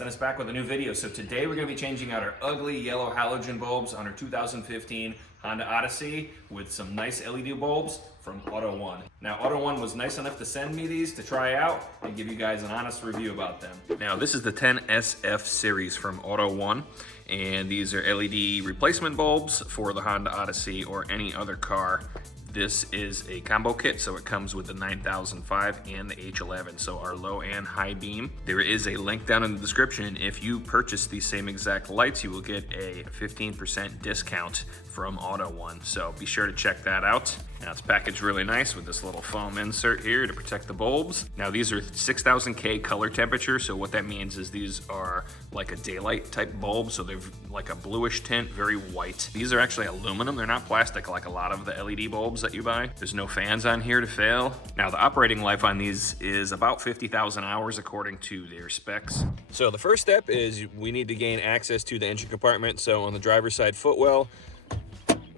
Dennis back with a new video. So today we're going to be changing out our ugly yellow halogen bulbs on our 2015 Honda Odyssey with some nice LED bulbs from AUTOONE. Now AUTOONE was nice enough to send me these to try out and give you guys an honest review about them. Now this is the 10SF series from AUTOONE, and these are LED replacement bulbs for the Honda Odyssey or any other car. This is a combo kit, so it comes with the 9005 and the H11, so our low and high beam. There is a link down in the description. If you purchase these same exact lights, you will get a 15% discount from AUTOONE, so be sure to check that out. Now it's packaged really nice with this little foam insert here to protect the bulbs. Now these are 6000K color temperature, so what that means is these are like a daylight type bulb, so they're like a bluish tint, very white. These are actually aluminum, they're not plastic like a lot of the LED bulbs that you buy. There's no fans on here to fail. Now the operating life on these is about 50,000 hours according to their specs. So the first step is we need to gain access to the engine compartment. So on the driver's side footwell,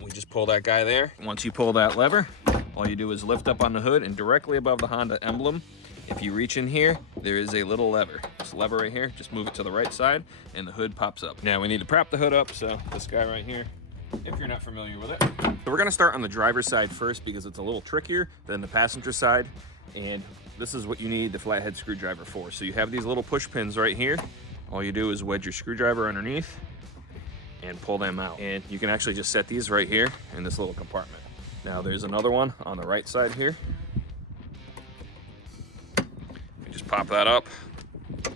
we just pull that guy there. Once you pull that lever, all you do is lift up on the hood, and directly above the Honda emblem, if you reach in here, there is a little lever. This lever right here, just move it to the right side and the hood pops up. Now we need to prop the hood up, so this guy right here, if you're not familiar with it. So we're gonna start on the driver's side first because it's a little trickier than the passenger side, and this is what you need the flathead screwdriver for. So you have these little push pins right here. All you do is wedge your screwdriver underneath and pull them out. And you can actually just set these right here in this little compartment. Now there's another one on the right side here. You just pop that up.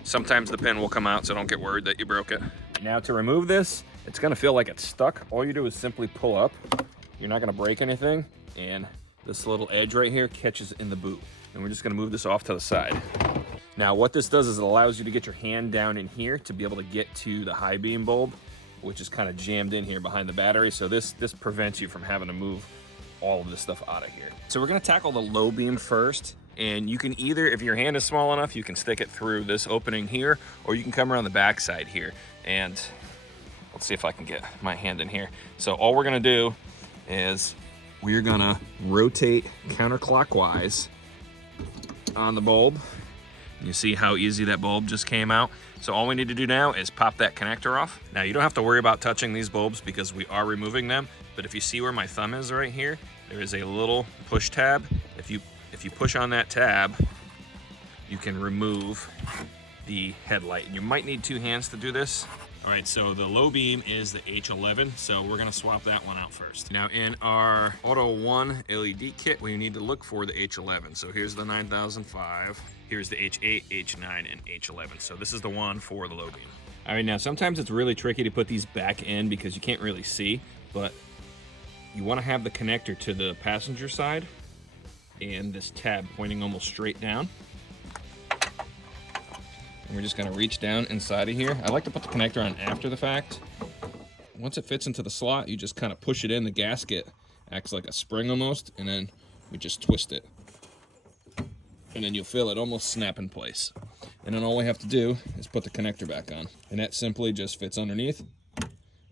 Sometimes the pin will come out, so don't get worried that you broke it. Now to remove this, it's gonna feel like it's stuck. All you do is simply pull up. You're not gonna break anything, and this little edge right here catches in the boot. And we're just gonna move this off to the side. Now what this does is it allows you to get your hand down in here to be able to get to the high beam bulb, which is kind of jammed in here behind the battery. So this prevents you from having to move all of this stuff out of here. So we're gonna tackle the low beam first. And you can either, if your hand is small enough, you can stick it through this opening here, or you can come around the back side here. And let's see if I can get my hand in here. So all we're gonna do is we're gonna rotate counterclockwise on the bulb. You see how easy that bulb just came out? So all we need to do now is pop that connector off. Now you don't have to worry about touching these bulbs because we are removing them, but if you see where my thumb is right here, there is a little push tab. If you push on that tab, you can remove the headlight. And you might need two hands to do this. All right, so the low beam is the H11, so we're gonna swap that one out first. Now in our AUTOONE LED kit, we need to look for the H11. So here's the 9005, here's the H8, H9, and H11. So this is the one for the low beam. All right, now sometimes it's really tricky to put these back in because you can't really see, but you wanna have the connector to the passenger side and this tab pointing almost straight down. And we're just gonna reach down inside of here. I like to put the connector on after the fact. Once it fits into the slot, you just kind of push it in. The gasket acts like a spring almost, and then we just twist it. And then you'll feel it almost snap in place. And then all we have to do is put the connector back on. And that simply just fits underneath,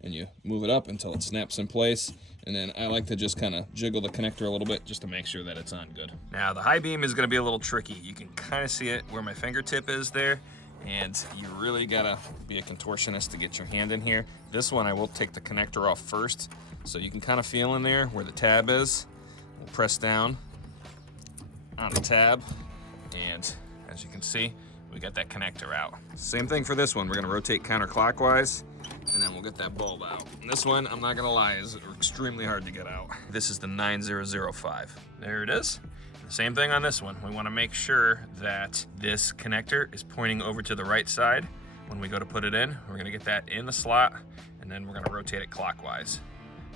and you move it up until it snaps in place. And then I like to just kind of jiggle the connector a little bit just to make sure that it's on good. Now the high beam is gonna be a little tricky. You can kind of see it where my fingertip is there, and you really gotta be a contortionist to get your hand in here. This one I will take the connector off first, so you can kind of feel in there where the tab is. We'll press down on the tab, and as you can see, we got that connector out. Same thing for this one. We're gonna rotate counterclockwise, and then we'll get that bulb out. And this one, I'm not gonna lie, is extremely hard to get out. This is the 9005. There it is. Same thing on this one. We wanna make sure that this connector is pointing over to the right side. When we go to put it in, we're gonna get that in the slot, and then we're gonna rotate it clockwise.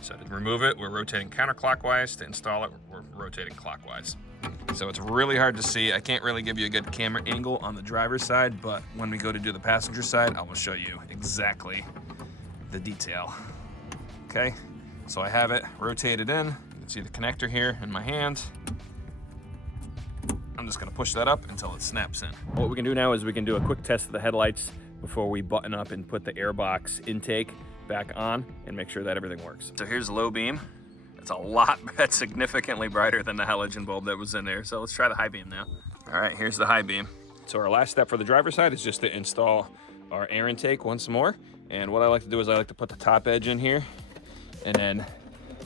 So to remove it, we're rotating counterclockwise. To install it, we're rotating clockwise. So it's really hard to see. I can't really give you a good camera angle on the driver's side, but when we go to do the passenger side, I will show you exactly the detail. Okay, so I have it rotated in. You can see the connector here in my hand. I'm just gonna push that up until it snaps in. What we can do now is we can do a quick test of the headlights before we button up and put the airbox intake back on and make sure that everything works. So here's the low beam. It's significantly brighter than the halogen bulb that was in there. So let's try the high beam now. All right, here's the high beam. So our last step for the driver's side is just to install our air intake once more. And what I like to do is I like to put the top edge in here, and then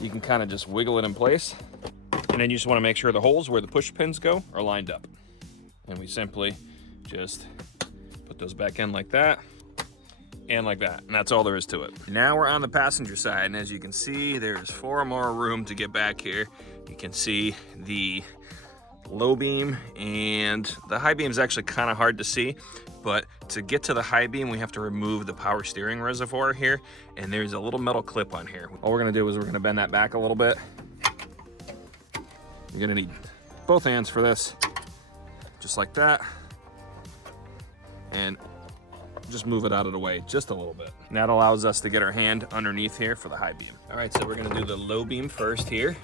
you can kind of just wiggle it in place. And then you just want to make sure the holes where the push pins go are lined up. And we simply just put those back in like that and like that. And that's all there is to it. Now we're on the passenger side, and as you can see, there's 4 more room to get back here. You can see the low beam, and the high beam is actually kind of hard to see, but to get to the high beam, we have to remove the power steering reservoir here, and there's a little metal clip on here. All we're gonna do is we're gonna bend that back a little bit. You're gonna need both hands for this, just like that, and just move it out of the way just a little bit. And that allows us to get our hand underneath here for the high beam. All right, so we're gonna do the low beam first here,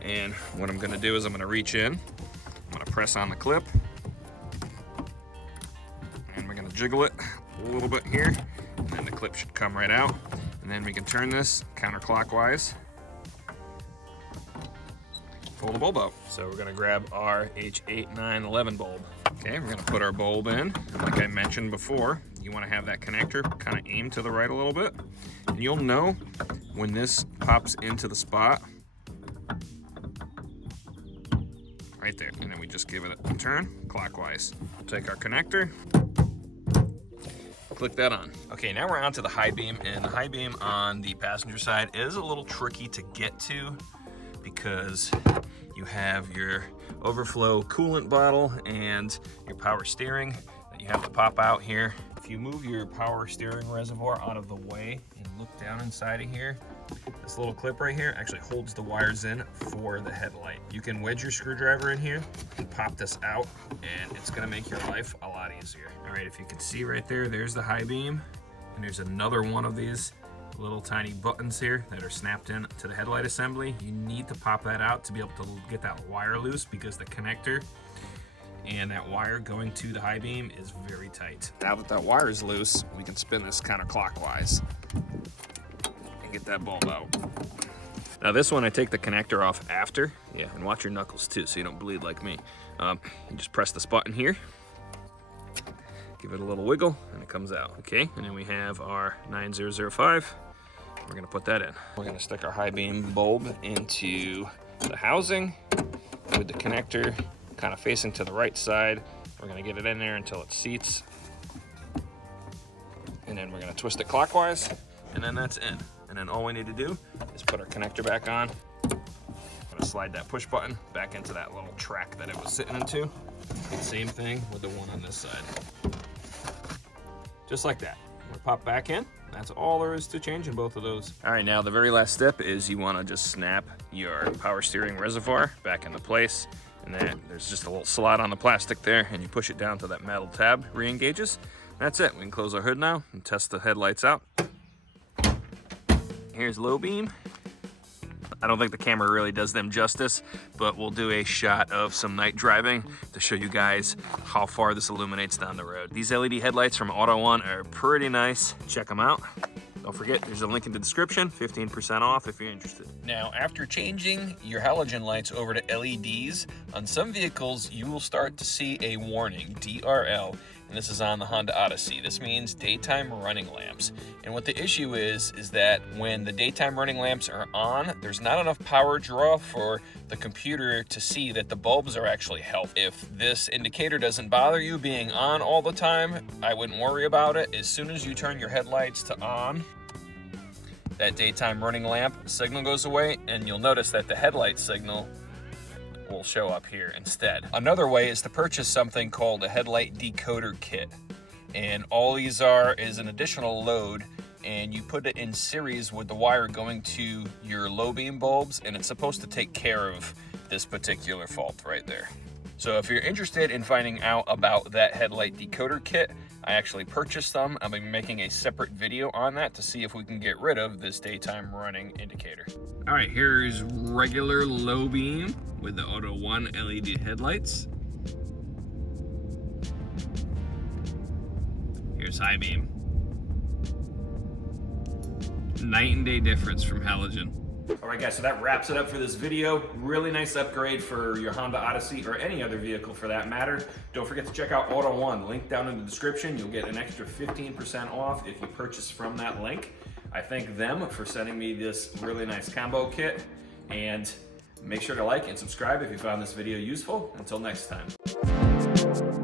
and what I'm gonna do is I'm gonna reach in, I'm gonna press on the clip, and we're gonna jiggle it a little bit here, and then the clip should come right out. And then we can turn this counterclockwise, pull the bulb out. So we're gonna grab our H8, 9, 11 bulb. Okay, we're gonna put our bulb in. And like I mentioned before, you wanna have that connector kind of aimed to the right a little bit. And you'll know when this pops into the spot right there. And then we just give it a turn clockwise. Take our connector, click that on. Okay, now we're on to the high beam, and the high beam on the passenger side is a little tricky to get to because you have your overflow coolant bottle and your power steering that you have to pop out here. If you move your power steering reservoir out of the way and look down inside of here, this little clip right here actually holds the wires in for the headlight. You can wedge your screwdriver in here and pop this out, and it's gonna make your life a lot easier. All right, if you can see right there, there's the high beam, and there's another one of these little tiny buttons here that are snapped in to the headlight assembly. You need to pop that out to be able to get that wire loose, because the connector and that wire going to the high beam is very tight. Now that that wire is loose, we can spin this counterclockwise and get that bulb out. Now this one, I take the connector off after. Yeah, and watch your knuckles too, so you don't bleed like me. You just press this button here, give it a little wiggle, and it comes out. Okay, and then we have our 9005. We're gonna put that in. We're gonna stick our high beam bulb into the housing with the connector kind of facing to the right side. We're gonna get it in there until it seats. And then we're gonna twist it clockwise, and then that's in. And then all we need to do is put our connector back on. I'm gonna slide that push button back into that little track that it was sitting into. Same thing with the one on this side. Just like that. We're gonna pop back in. That's all there is to changing both of those. All right, now the very last step is you wanna just snap your power steering reservoir back into place. And then there's just a little slot on the plastic there, and you push it down to that metal tab, re-engages. That's it. We can close our hood now and test the headlights out. Here's low beam. I don't think the camera really does them justice, but we'll do a shot of some night driving to show you guys how far this illuminates down the road. These LED headlights from AUTOONE are pretty nice. Check them out. Don't forget, there's a link in the description, 15% off if you're interested. Now, after changing your halogen lights over to LEDs, on some vehicles, you will start to see a warning, DRL, and this is on the Honda Odyssey. This means daytime running lamps. And what the issue is that when the daytime running lamps are on, there's not enough power draw for the computer to see that the bulbs are actually healthy. If this indicator doesn't bother you being on all the time, I wouldn't worry about it. As soon as you turn your headlights to on, that daytime running lamp signal goes away, and you'll notice that the headlight signal will show up here instead. Another way is to purchase something called a headlight decoder kit. And all these are is an additional load, and you put it in series with the wire going to your low beam bulbs, and it's supposed to take care of this particular fault right there. So if you're interested in finding out about that headlight decoder kit, I actually purchased them. I'll be making a separate video on that to see if we can get rid of this daytime running indicator. All right, here's regular low beam with the AUTOONE LED headlights. Here's high beam. Night and day difference from halogen. All right guys, so that wraps it up for this video. Really nice upgrade for your Honda Odyssey or any other vehicle for that matter. Don't forget to check out AUTOONE. Link down in the description. You'll get an extra 15% off if you purchase from that link. I thank them for sending me this really nice combo kit. And make sure to like and subscribe if you found this video useful. Until next time.